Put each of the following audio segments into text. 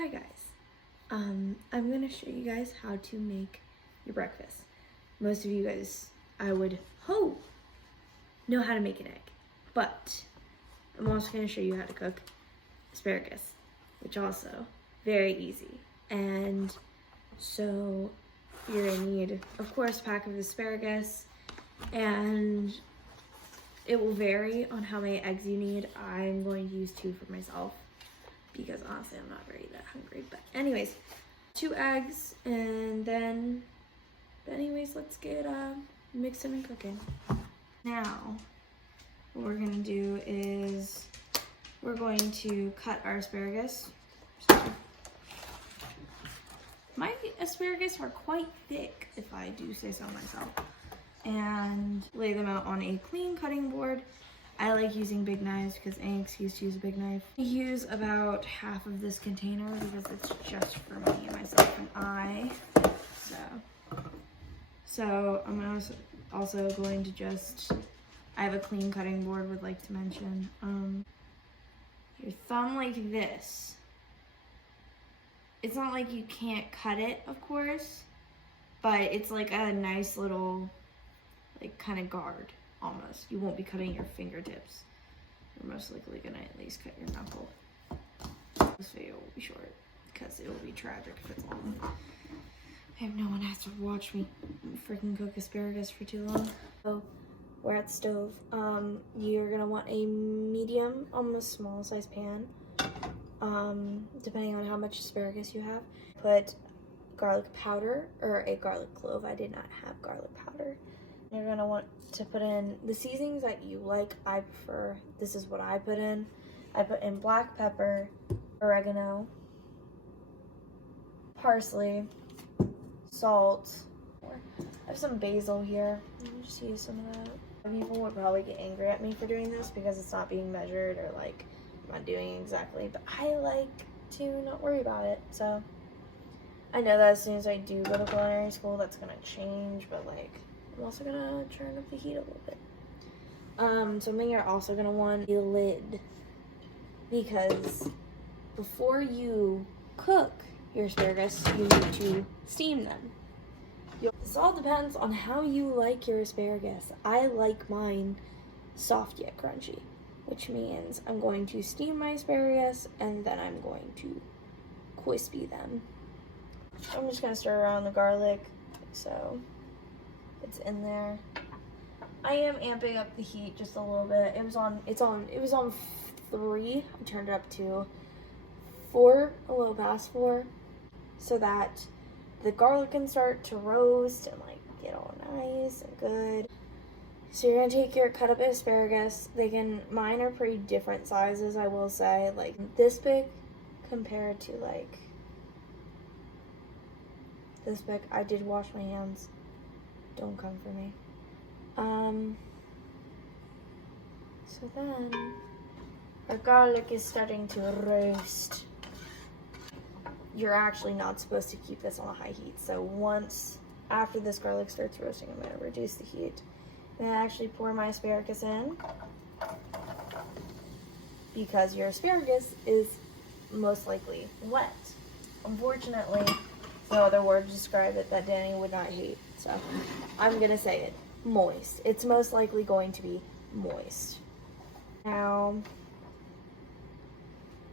Hi guys. I'm gonna show you guys how to make your breakfast. Most of you guys, I would hope, know how to make an egg, but I'm also gonna show you how to cook asparagus, which also very easy. And so you're gonna need, of course, a pack of asparagus, and it will vary on how many eggs you need. I'm going to use 2 for myself, because honestly I'm not very that hungry. But anyways, 2 eggs, and then anyways, let's get mixing and cooking. Now what we're gonna do is we're going to cut our asparagus. My asparagus are quite thick, if I do say so myself, and lay them out on a clean cutting board. I like using big knives because any excuse to use a big knife. I use about half of this container because it's just for me, myself, and I. So I'm also going to I have a clean cutting board, would like to mention. Your thumb like this. It's not like you can't cut it, of course, but it's like a nice little, like, kind of guard. Almost. You won't be cutting your fingertips. You're most likely gonna at least cut your knuckle. This video will be short because it will be tragic if it's long. I have no one has to watch me freaking cook asparagus for too long. So we're at the stove. You're gonna want a medium, almost small size pan. Depending on how much asparagus you have. Put garlic powder or a garlic clove. I did not have garlic powder. You're gonna want to put in the seasonings that you like. I prefer, this is what I put in. I put in black pepper, oregano, parsley, salt. I have some basil here. I'll just use some of that. People would probably get angry at me for doing this because it's not being measured or like I'm not doing it exactly, but I like to not worry about it. So I know that as soon as I do go to culinary school, that's gonna change, but like I'm also gonna turn up the heat a little bit. Something you're also gonna want a lid, because before you cook your asparagus, you need to steam them. This all depends on how you like your asparagus. I like mine soft yet crunchy, which means I'm going to steam my asparagus and then I'm going to crispy them. I'm just gonna stir around the garlic so it's in there. I am amping up the heat just a little bit. It was on 3. I turned it up to 4, a little past 4, so that the garlic can start to roast and like get all nice and good. So you're gonna take your cut up asparagus. Mine are pretty different sizes, I will say, like this big compared to like this big. I did wash my hands. Don't come for me. So then our garlic is starting to roast. You're actually not supposed to keep this on a high heat. So after this garlic starts roasting, I'm gonna reduce the heat and actually pour my asparagus in, because your asparagus is most likely wet. Unfortunately, no other word to describe it that Danny would not hate. So I'm gonna say it, moist. It's most likely going to be moist. Now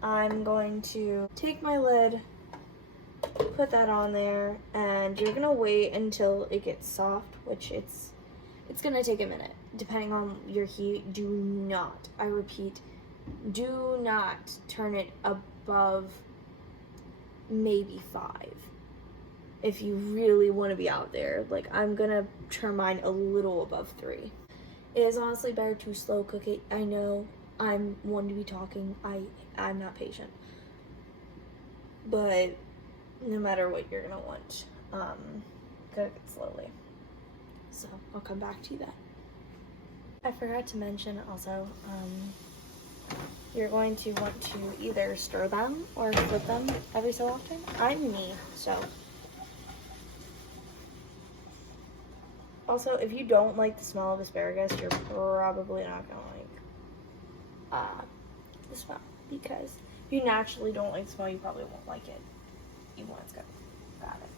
I'm going to take my lid, put that on there, and you're gonna wait until it gets soft, which it's gonna take a minute depending on your heat. Do not, I repeat, do not turn it above maybe 5 if you really want to be out there. Like, I'm gonna turn mine a little above 3. It is honestly better to slow cook it. I know I'm one to be talking. I'm not patient, but no matter what, you're gonna want cook it slowly. So I'll come back to that. I forgot to mention also, you're going to want to either stir them or flip them every so often. I'm me, so. Also, if you don't like the smell of asparagus, you're probably not gonna like the smell, because If you naturally don't like the smell, you probably won't like it even when it's good. Got it.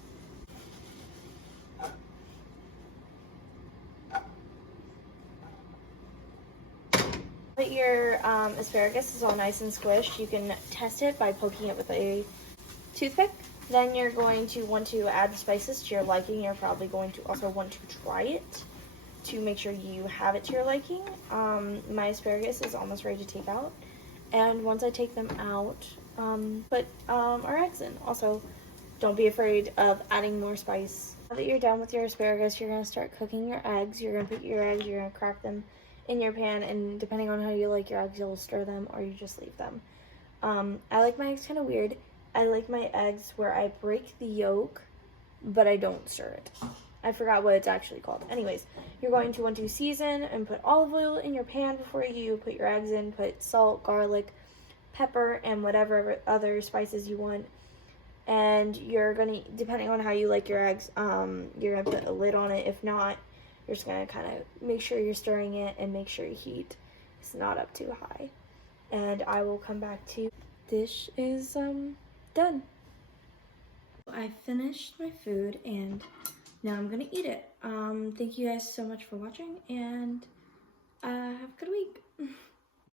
But your asparagus is all nice and squished. You can test it by poking it with a toothpick. Then you're going to want to add the spices to your liking. You're probably going to also want to try it to make sure you have it to your liking. My asparagus is almost ready to take out. And once I take them out, put our eggs in. Also, don't be afraid of adding more spice. Now that you're done with your asparagus, you're going to start cooking your eggs. You're going to put your eggs, you're going to crack them in your pan, and depending on how you like your eggs, you'll stir them or you just leave them. I like my eggs kind of weird. I like my eggs where I break the yolk, but I don't stir it. I forgot what it's actually called. Anyways, you're going to want to season and put olive oil in your pan before you put your eggs in. Put salt, garlic, pepper, and whatever other spices you want. And you're going to, depending on how you like your eggs, you're going to put a lid on it. If not, you're just going to kind of make sure you're stirring it and make sure your heat is not up too high. And I will come back to you. Dish is done. I finished my food and now I'm gonna eat it. Thank you guys so much for watching, and have a good week.